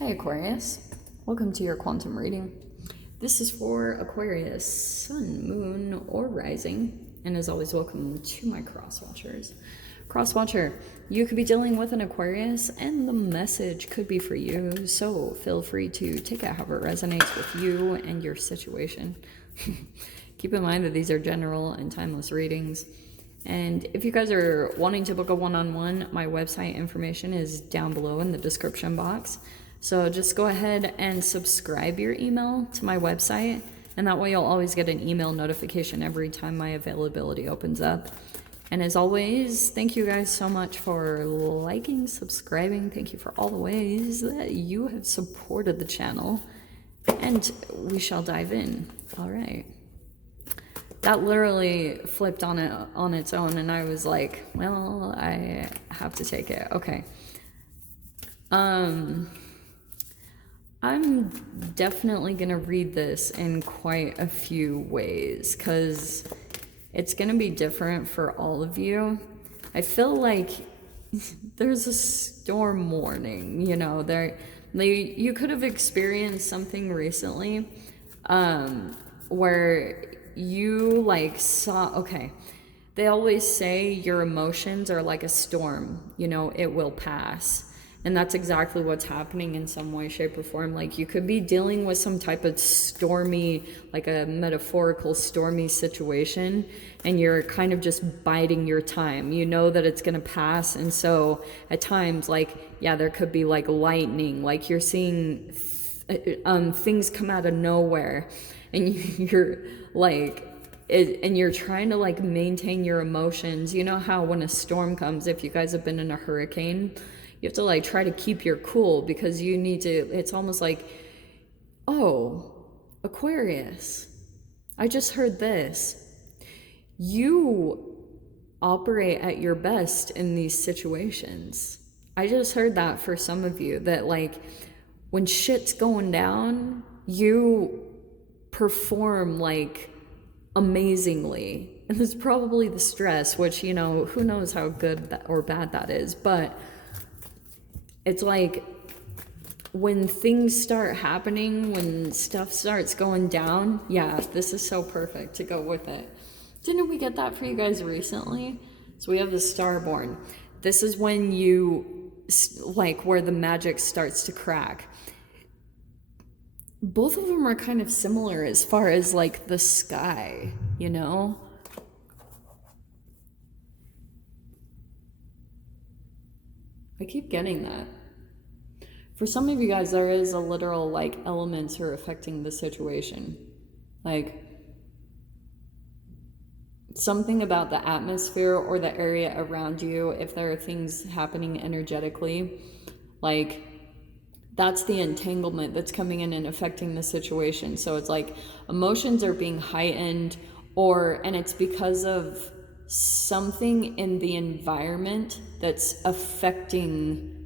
Hi Aquarius, welcome to your quantum reading. This is for Aquarius, Sun, Moon, or Rising, and as always, welcome to my cross watchers. Cross watcher, you could be dealing with an Aquarius, and the message could be for you, so feel free to take it however it resonates with you and your situation. Keep in mind that these are general and timeless readings. And if you guys are wanting to book a one-on-one, my website information is down below in the description box. So just go ahead and subscribe your email to my website, and that way you'll always get an email notification every time my availability opens up. And as always, thank you guys so much for liking, subscribing. Thank you for all the ways that you have supported the channel. And we shall dive in. All right. That literally flipped on its own, and I was like, well, I have to take it. Okay. I'm definitely going to read this in quite a few ways because it's going to be different for all of you. I feel like there's a storm warning, you know, you could have experienced something recently where you okay, they always say your emotions are like a storm, you know, it will pass. And that's exactly what's happening in some way, shape, or form. Like you could be dealing with some type of stormy, like a metaphorical stormy situation, and you're kind of just biding your time. You know that it's going to pass. And so at times, like, yeah, there could be like lightning, like you're seeing things come out of nowhere, and you're like, and you're trying to like maintain your emotions. You know how when a storm comes, if you guys have been in a hurricane, you have to like try to keep your cool because you need to, it's almost like, oh, Aquarius, I just heard this. You operate at your best in these situations. I just heard that for some of you, that like when shit's going down, you perform like amazingly. And it's probably the stress, which, you know, who knows how good or bad that is, but it's like when things start happening, when stuff starts going down, yeah, this is so perfect to go with it. Didn't we get that for you guys recently? So we have the Starborn. This is when you, like, where the magic starts to crack. Both of them are kind of similar as far as, like, the sky, you know? I keep getting that. For some of you guys, there is a literal, like, elements are affecting the situation. Like, something about the atmosphere or the area around you, if there are things happening energetically, like, that's the entanglement that's coming in and affecting the situation. So it's like emotions are being heightened, and it's because of something in the environment that's affecting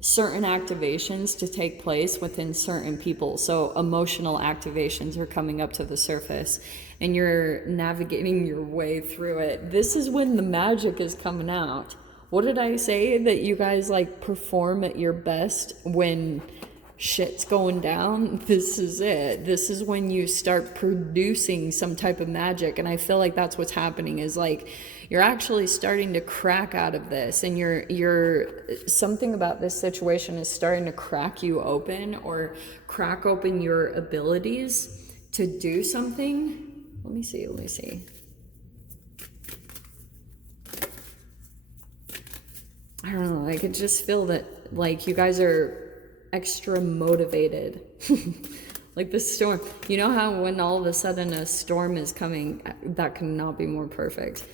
certain activations to take place within certain people. So emotional activations are coming up to the surface and you're navigating your way through it. This is when the magic is coming out. What did I say? That you guys like perform at your best when shit's going down? This is it. This is when you start producing some type of magic. And I feel like that's what's happening, is like you're actually starting to crack out of this, and you're something about this situation is starting to crack you open, or crack open your abilities to do something. Let me see. I don't know, I could just feel that like you guys are extra motivated. Like the storm, you know how when all of a sudden a storm is coming, that cannot be more perfect,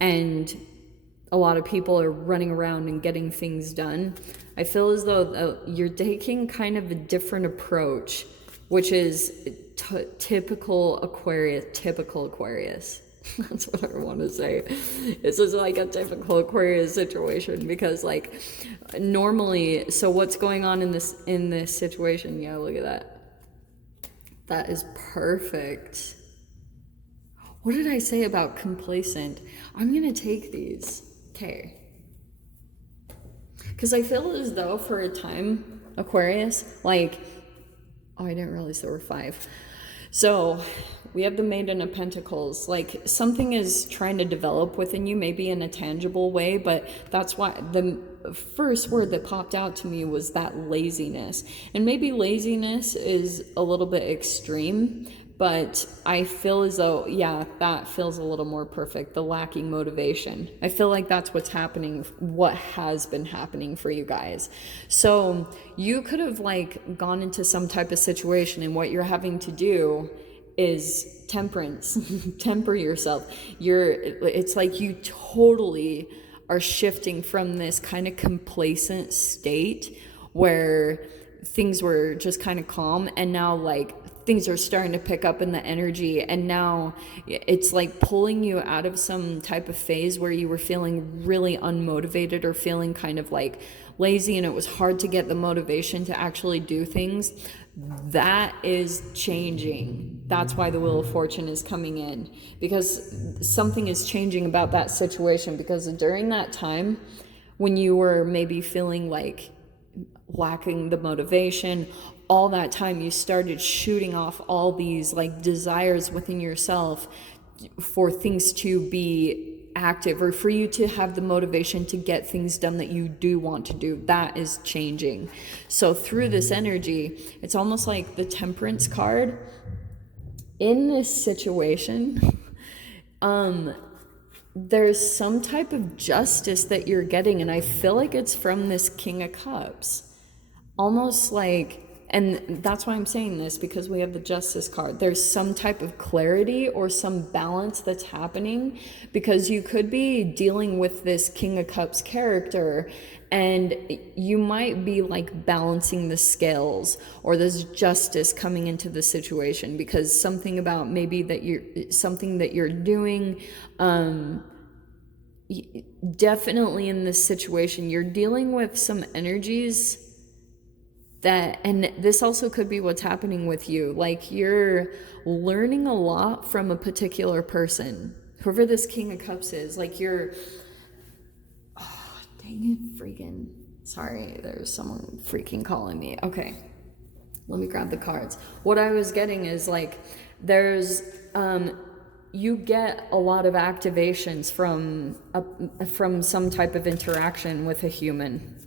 and a lot of people are running around and getting things done. I feel as though you're taking kind of a different approach, which is typical Aquarius. That's what I want to say. This is like a typical Aquarius situation, because like normally, so what's going on in this situation? Yeah, look at that. That is perfect. What did I say about complacent? I'm going to take these. Okay. Because I feel as though for a time, Aquarius. Like, oh, I didn't realize there were 5. So we have the Maiden of Pentacles. Like, something is trying to develop within you, maybe in a tangible way, but that's why the first word that popped out to me was that laziness. And maybe laziness is a little bit extreme, but I feel as though, yeah, that feels a little more perfect. The lacking motivation. I feel like that's what's happening, what has been happening for you guys. So you could have like gone into some type of situation, and what you're having to do is temperance. Temper yourself. It's like you totally are shifting from this kind of complacent state where things were just kind of calm, and now like things are starting to pick up in the energy, and now it's like pulling you out of some type of phase where you were feeling really unmotivated or feeling kind of like lazy, and it was hard to get the motivation to actually do things. That is changing. That's why the Wheel of Fortune is coming in, because something is changing about that situation. Because during that time when you were maybe feeling like lacking the motivation, all that time you started shooting off all these like desires within yourself for things to be active, or for you to have the motivation to get things done that you do want to do. That is changing. So through this energy, it's almost like the Temperance card in this situation. There's some type of justice that you're getting, and I feel like it's from this King of Cups. Almost like, and that's why I'm saying this, because we have the Justice card. There's some type of clarity or some balance that's happening, because you could be dealing with this King of Cups character, and you might be like balancing the scales, or there's justice coming into the situation, because something about maybe that something that you're doing, definitely in this situation, you're dealing with some energies that, and this also could be what's happening with you, like you're learning a lot from a particular person, whoever this King of Cups is. Like you're, oh, dang it, freaking, sorry, there's someone freaking calling me. Okay, let me grab the cards. What I was getting is like, there's, you get a lot of activations from some type of interaction with a human,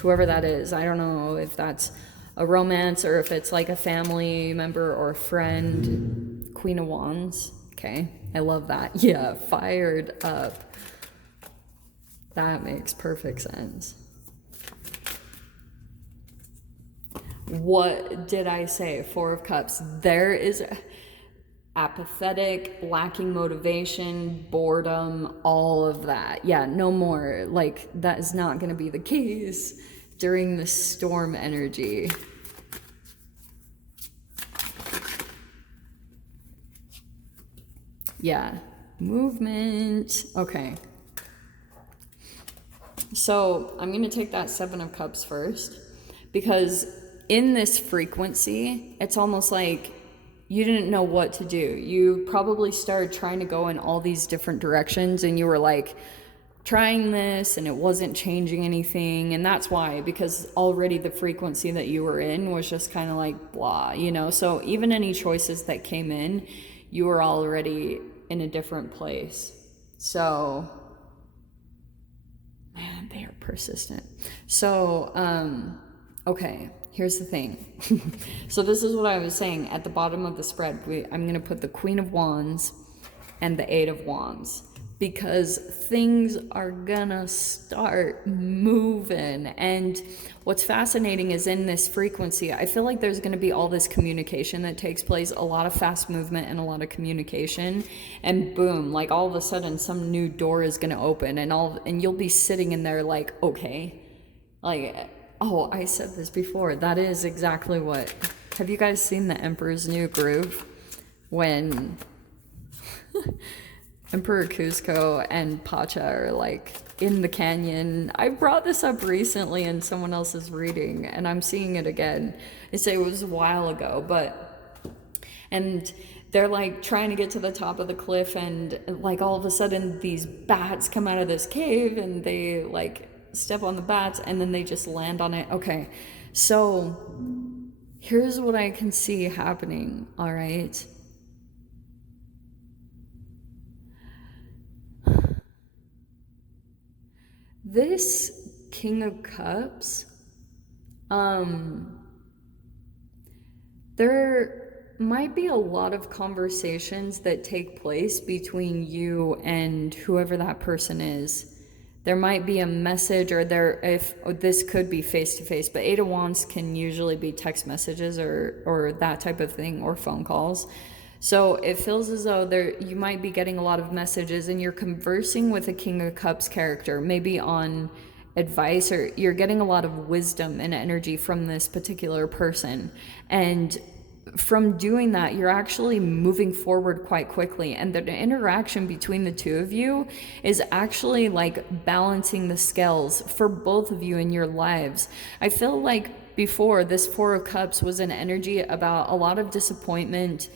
whoever that is. I don't know if that's a romance or if it's like a family member or a friend. Queen of Wands. Okay, I love that. Yeah, fired up. That makes perfect sense. What did I say? 4 of Cups. There is apathetic, lacking motivation, boredom, all of that. Yeah, no more. Like, that is not going to be the case during the storm energy. Yeah, movement. Okay. So I'm going to take that 7 of Cups first, because in this frequency, it's almost like you didn't know what to do. You probably started trying to go in all these different directions, and you were like trying this and it wasn't changing anything. And that's why, because already the frequency that you were in was just kind of like blah, you know? So even any choices that came in, you were already in a different place. So, man, they are persistent. So, okay. Here's the thing. So this is what I was saying. At the bottom of the spread, I'm going to put the Queen of Wands and the 8 of Wands, because things are gonna start moving. And what's fascinating is in this frequency, I feel like there's gonna be all this communication that takes place, a lot of fast movement and a lot of communication, and boom, like all of a sudden some new door is gonna open, and you'll be sitting in there like, okay, like, oh, I said this before. That is exactly what. Have you guys seen The Emperor's New Groove? When Emperor Cusco and Pacha are like in the canyon. I brought this up recently in someone else's reading, and I'm seeing it again. I say it was a while ago, and they're like trying to get to the top of the cliff, and like all of a sudden these bats come out of this cave, and they like step on the bats, and then they just land on it. Okay, So here's what I can see happening, all right? This King of Cups, there might be a lot of conversations that take place between you and whoever that person is. There might be a message, or this could be face to face, but Eight of Wands can usually be text messages or that type of thing, or phone calls. So it feels as though you might be getting a lot of messages and you're conversing with a King of Cups character, maybe on advice, or you're getting a lot of wisdom and energy from this particular person. And from doing that, you're actually moving forward quite quickly, and the interaction between the two of you is actually like balancing the scales for both of you in your lives. I feel like before, this Four of Cups was an energy about a lot of disappointment,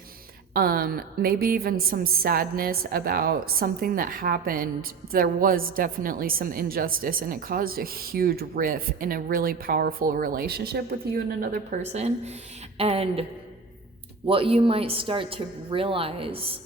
maybe even some sadness about something that happened. There was definitely some injustice, and it caused a huge rift in a really powerful relationship with you and another person. And what you might start to realize,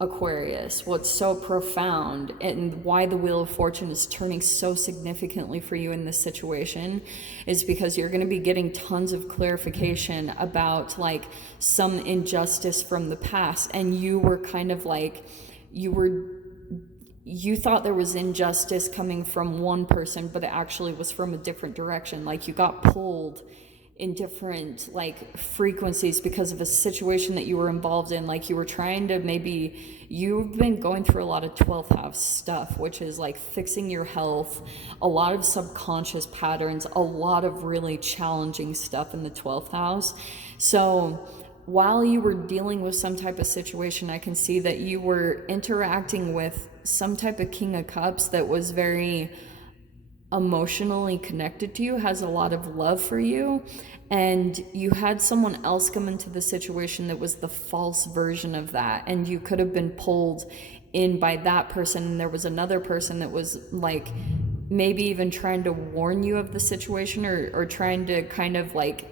Aquarius, what's so profound and why the Wheel of Fortune is turning so significantly for you in this situation, is because you're going to be getting tons of clarification about like some injustice from the past, and you were kind of like, you thought there was injustice coming from one person, but it actually was from a different direction. Like you got pulled in different like frequencies because of a situation that you were involved in. Like you were trying to, maybe you've been going through a lot of 12th house stuff, which is like fixing your health, a lot of subconscious patterns, a lot of really challenging stuff in the 12th house. So while you were dealing with some type of situation, I can see that you were interacting with some type of King of Cups that was very emotionally connected to you, has a lot of love for you, and you had someone else come into the situation that was the false version of that, and you could have been pulled in by that person, and there was another person that was like maybe even trying to warn you of the situation, or trying to kind of like,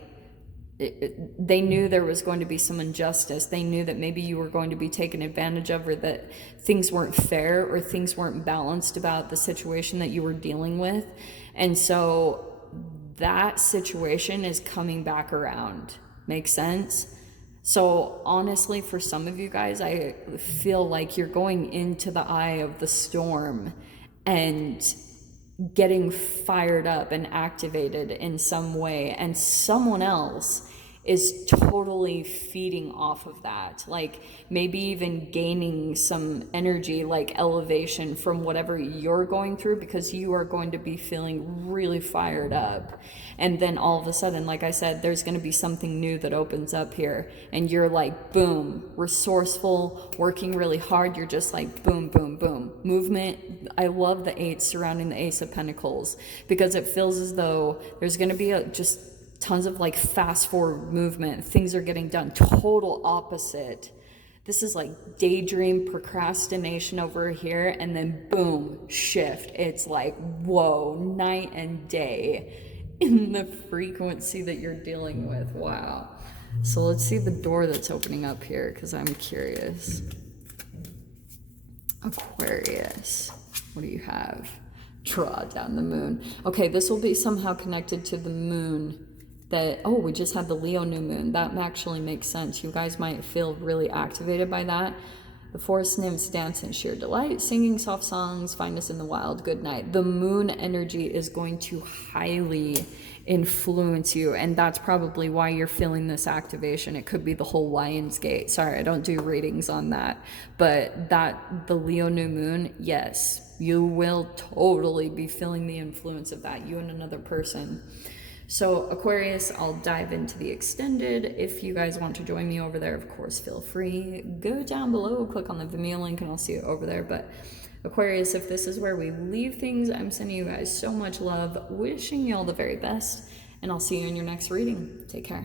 they knew there was going to be some injustice. They knew that maybe you were going to be taken advantage of, or that things weren't fair or things weren't balanced about the situation that you were dealing with. And so that situation is coming back around. Makes sense? So honestly, for some of you guys, I feel like you're going into the eye of the storm and getting fired up and activated in some way, and someone else is totally feeding off of that, like maybe even gaining some energy, like elevation from whatever you're going through, because you are going to be feeling really fired up. And then all of a sudden, like I said, there's going to be something new that opens up here, and you're like, boom, resourceful, working really hard. You're just like boom, boom, boom, movement. I love the 8 surrounding the Ace of Pentacles, because it feels as though there's going to be just tons of like fast forward movement. Things are getting done. Total opposite. This is like daydream procrastination over here, and then boom, shift. It's like, whoa, night and day in the frequency that you're dealing with. Wow. So let's see the door that's opening up here, because I'm curious. Aquarius, what do you have? Draw down the moon. Okay, this will be somehow connected to the moon. That, oh, we just had the Leo new moon. That actually makes sense. You guys might feel really activated by that. The forest nymphs dance in sheer delight, singing soft songs, find us in the wild, good night. The moon energy is going to highly influence you, and that's probably why you're feeling this activation. It could be the whole Lion's Gate. Sorry, I don't do readings on that. But the Leo new moon, yes, you will totally be feeling the influence of that, you and another person. So Aquarius, I'll dive into the extended. If you guys want to join me over there, of course, feel free. Go down below, click on the Vimeo link, and I'll see you over there. But Aquarius, if this is where we leave things, I'm sending you guys so much love, wishing you all the very best, and I'll see you in your next reading. Take care.